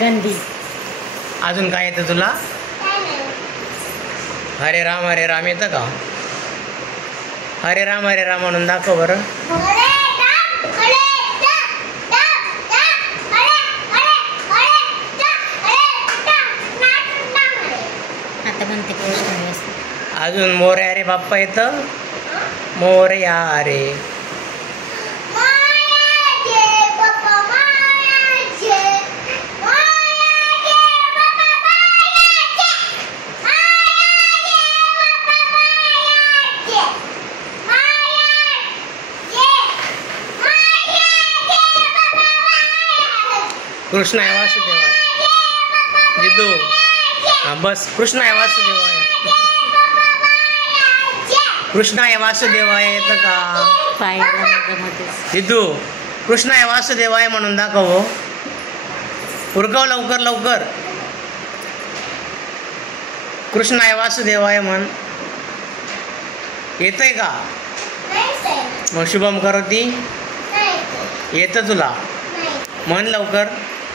गंदी. अजून काय येतं तुला? हरे राम येतं का? हरे राम म्हणून दाखव बरं. आता म्हणते कृष्ण. अजून मोरया रे बाप्पा येतं. मोरया रे. कृष्ण आहे वासुदेवाय. जिद्दू बस. कृष्ण आहे वासुदेवाय. कृष्ण आहे वासुदेवाय येतं का? जिद्दू कृष्ण आहे वासुदेवाय म्हणून दाखव. उरकव लवकर लवकर. कृष्ण आहे वासुदेवाय म्हण. येतंय का? मग शुभम करोती येतं तुला? म्हण लवकर.